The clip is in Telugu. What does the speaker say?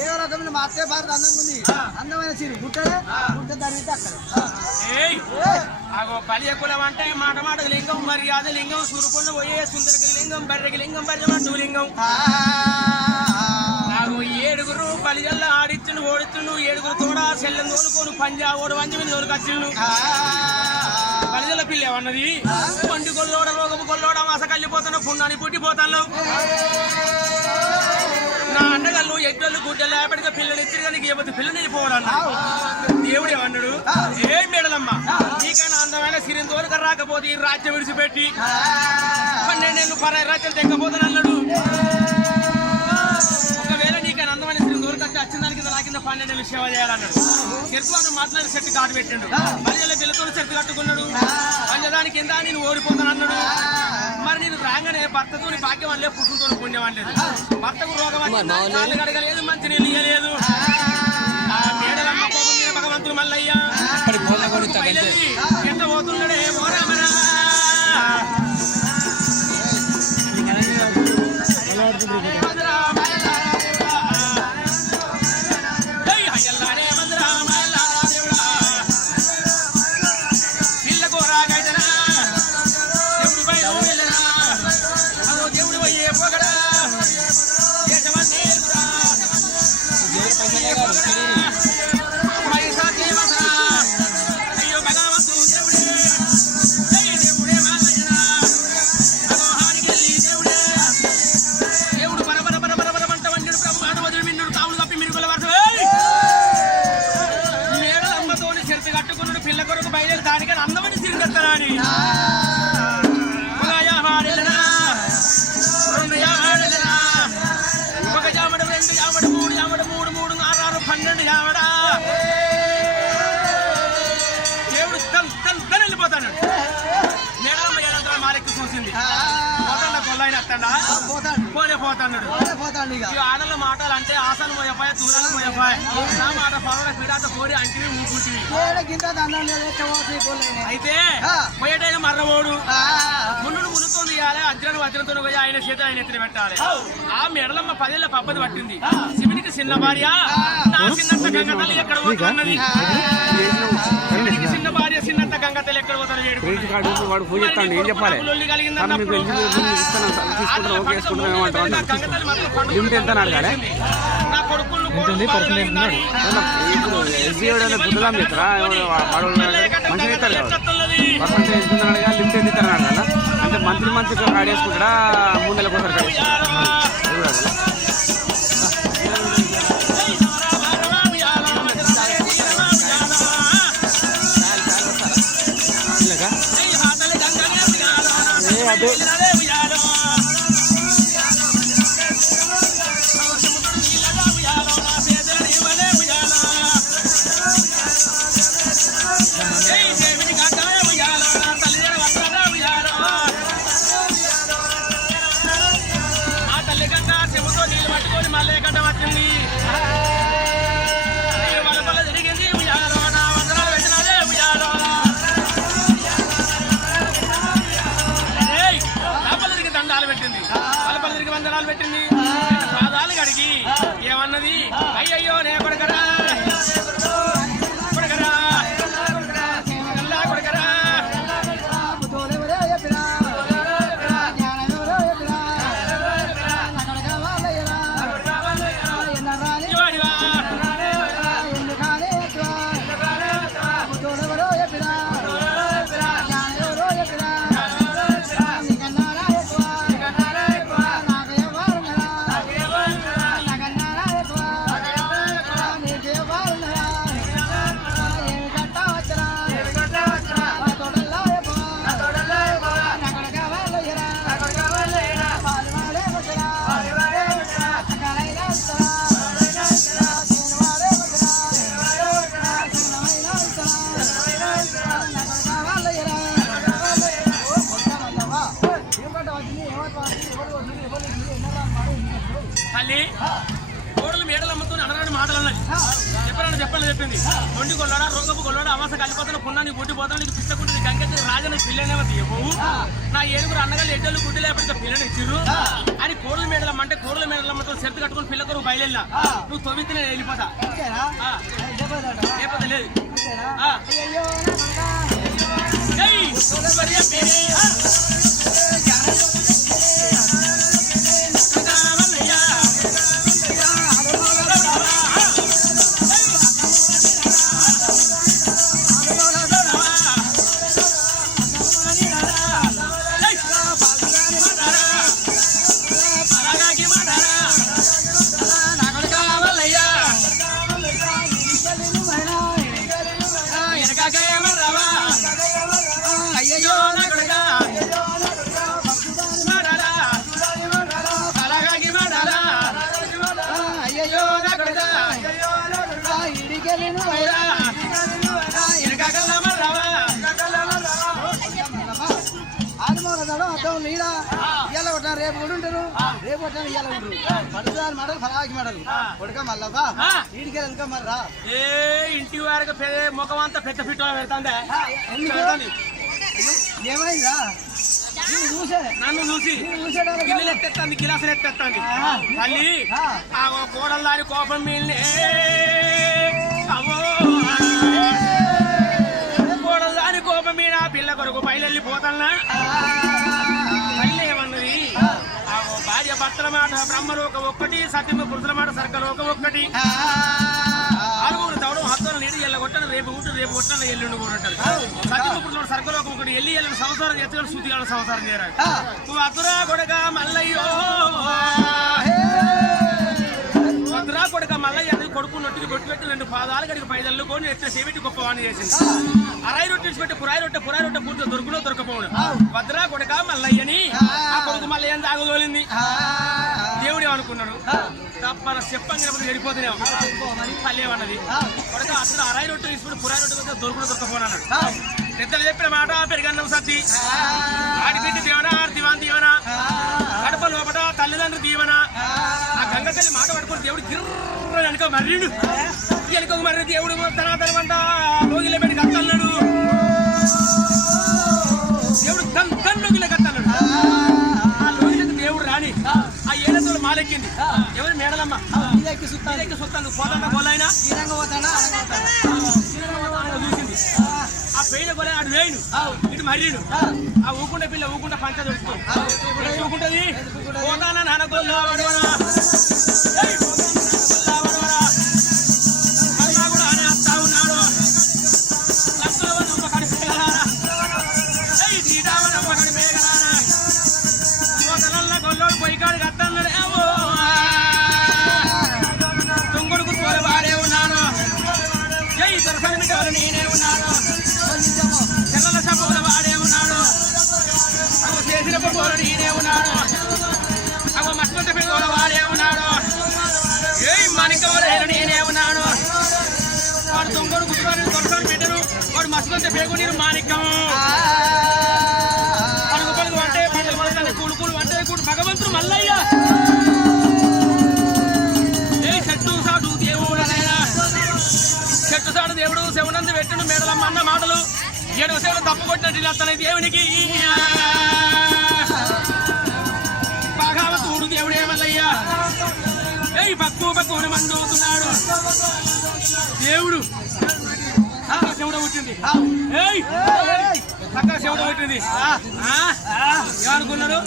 ఏ రకమైన మా అత్తయ్య భారత అందంగా ఉంది. అందమైన చీర గుట్టలే గుట్ట దాని అక్కడ బలియ కులం అంటే మాట మాటకు లింగం, మర్యాద లింగం, సూరుకొండ పోయే సుందరకి లింగం, బర్రెకి లింగం, బర్రెమంటూ లింగం. నాకు 7 బలిజల్ల ఆడిచ్చుండు, ఓడిచ్చుండు, 7 తోడా సెల్లం తోలుకోను, పంజా ఓడు వంజ మీద తోలుకొచ్చిండు. బలిజల్ల పిల్ల ఏమన్నది, పండి కొల్లోడ రోగపు కొల్లోడ మాస కళ్ళిపోతాను, పున్నాని పుట్టిపోతాను. నా అండగల్లు ఎడ్డలు గుడ్డలు ఎప్పటిగా పిల్లలు ఇద్దరు కానీ ఇవ్వద్దు, పిల్లలు వెళ్ళిపోవాలన్నా. దేవుడు ఏమన్నాడు, ఏం మేడలమ్మ నీకైనా అందమైన సిరిని తోలుక రాకపోతే ఈ రాజ్యం విడిచిపెట్టి 12 ఏళ్ళు పరాయి రాజ్యం తెగ్గపోతాను అన్నాడు. ఒకవేళ నీకైనా అందమైన సిరిని తోలుకొచ్చి వచ్చిన దానికి రాకింద 12 ఏళ్ళు సేవ చేయాలన్నాడు. చెరుకు మాట్లాడి చెట్టు కాటు పెట్టాడు. మళ్ళీ పిల్లతో చెట్టు కట్టుకున్నాడు. పంచదానికి కింద నేను ఓడిపోతాను అన్నాడు. మరి నేను రాగానే భర్తతో భాగ్యం వల్లే పుట్టుతో పుణ్యం లేదు. భర్తకు రోగం కాళ్ళు కడగలేదు, మంచి నీళ్ళు ఇయ్యలేదు. మేడలమ్మ కోపం మీద భగవంతుడు మల్లయ్య ఎంత పోతున్నాడే ఓరామరా. ఆడల మాటలు అంటే ఆసనం పోయపాయ, దూరాలు పోయపాయ. నా మాట పర్వాల పీడాత కోరి అంటే ఊపుకుంటుంది. అయితే పోయేటైనా మర్రమోడు మున్నుడు మునుతోంది ఇవ్వాలి, అజ్రను వజ్రంతో పోయి ఆయన చేతులు ఆయన ఎత్తున పెట్టాలి. ఆ మెడలమ్మ 10 ఏళ్ల పబ్బది పట్టింది. శివునికి చిన్న భార్య, నా చిన్నంత గంగ తల్లి ఎక్కడ పోతున్నది. శివునికి చిన్న భార్య, చిన్నంత గంగ తల్లి ఎక్కడ పోతాను అంటే మంత్రి ఆడేసుకుంటాడా 3 నెలలకు ఒకసారి అదే పెట్టింది. పాదాలు కడిగి ఏమన్నది, అయ్యయ్యో నే కొడకరా కొడకరా కొడకరా తల్లి కోడలు మేడలమ్మతో అనరాని మాటలు అన్నది. ఎప్పుడన్నా చెప్పని చెప్పింది నొండి కొల్లడా రోగపు కొల్లడా అమాస కలిపోతాను పున్నానికి బొడ్డి పోతాను నీకు పిచ్చకుంటుంది గంగెత్తి రాజన పిల్లనేమో తీయపోవు నా ఏడుగురు అన్నగారు ఎడ్డలు గుడ్డి లేకపోతే పిల్లని ఇచ్చిర్రు అని కోడల మేడలమ్మంటే కోడల మేడలమ్మతో సెర్తి కట్టుకుని పిల్లకొరు బయలుదేరా నువ్వు తొమ్మిది నేను వెళ్ళిపోతా లేకపోతే లేదు రేపు కూడా ఉంటారు రేపు ఇవాళ ఉంటారు పడుదారు మాటలు ఫలాకి మాటలు కొడుక మళ్ళా ఇంటికి ఇంకా మరి రా ఏ ఇంటి వారికి ముఖం అంతా పెద్ద ఫిట్ పెడతాందే ఏమైందా నన్ను చూసి గిన్నెలు ఎత్తేస్తాంది గిలాసులు ఎత్తేస్తాంది తల్లి ఆ కోడల దాని కోపం మీల్ని కోడల దాని కోపం మీద పిల్ల కొరకు బయలుపోతానా తల్లి ఏమన్నది ఆ భార్య భర్తల మాట బ్రహ్మలోక ఒక్కటి సత్యమ పురుషుల మాట సర్కలోక ఒక్కటి ఆరుగురు తవడం హత్తులు నీడు ఎల్ల కొట్టను రేపు ఊటు రేపు కొట్టను ఎల్లుండి కూడా అంటారు సత్యమ పురుషుల సర్కలోక ఒకటి ఎల్లి ఎల్లుండి సంసారం చేస్తాడు శుద్ధిగా సంసారం చేయరాడు నువ్వు అతురా కొడక మల్లయ్యో అతురా కొడక మల్లయ్య కొడుకు నొట్టికి కొట్టి పెట్టి 2 పాదాలు గడికి పైదళ్ళు కొని ఎట్లా చేపెట్టి గొప్పవాణి చేసింది అరాయి రొట్టె పెట్టి పురాయి రొట్టె పూర్తి దొరుకులో దొరకపోవడం భద్రా కొడక మల్లయ్యని ఆ కొడుకు మల్లయ్యని తాగదోలింది దేవుడు ఏమనుకున్నాడు తప్పన చెప్పంగా వెళ్ళిపోతున్నాం పల్లేమన్నది కొడక అసలు అరాయి రొట్టె తీసుకుని పురాయి రొట్టె దొరుకులో దొరకపోనన్నాడు పెద్దలు చెప్పిన మాట పెరిగన్నం సత్తి ఆడిపెట్టి దీవన దివాన్ దీవన కడప లోపల తల్లిదండ్రులు దీవన ఆ గంగ తల్లి మాట పట్టుకుని దేవుడు గిర్ర వెనుక మర్రీడు వెనుక మర్రి దేవుడు తన తనవంట లోగిల పెట్టి కత్తన్నాడు దేవుడు లోగిల కత్తన్నాడు ఆ లోగిలకు దేవుడు రాని ఆ ఏడతో మాలెక్కింది ఎవరు మేడలమ్మ సుత్తాను పోతాడా పోలైనా చూసింది ఆ పెయిన కొలే అటు వేయను ఇటు మర్రీడు ఆ ఊకుంటే పిల్ల ఊకుంటే పంచ దొరుకుతుంది ఊకుంటది పోతానా నాన్న గొల్ల నేనే ఉన్నాను చెల్లల సపోల వాడే ఉన్నాడు అవ చేసిన పోలు నేనే ఉన్నాడు అవ మస్మంత పిల్లల వాడే ఉన్నాడు ఏ మాణికవరైన నేనే ఉన్నాడు వాడు దొంగడు గుట్టుకొని కొడుకొని పెట్టరు వాడు మస్మంత పేగు నేను మాణికం పలుగు పలుగు అంటే పండుగ పడుతుంది కూడుకులు అంటే కూడు భగవంతుడు మల్లయ్య ఏ చెట్టు సాటు దేవుడనైనా చెట్టు సాడు దేవుడు శివనంది పెట్టిన మేడలమ్మ అన్న మాటలు 7 సేవలు తప్పు కొట్టినట్టు అతని దేవునికి భాగవతుడు దేవుడు ఏమల్లయ్యా ఏ పక్కుని మండుతున్నాడు దేవుడు శివుడు పుట్టింది పక్క శివుడు పుట్టింది ఏమనుకున్నాడు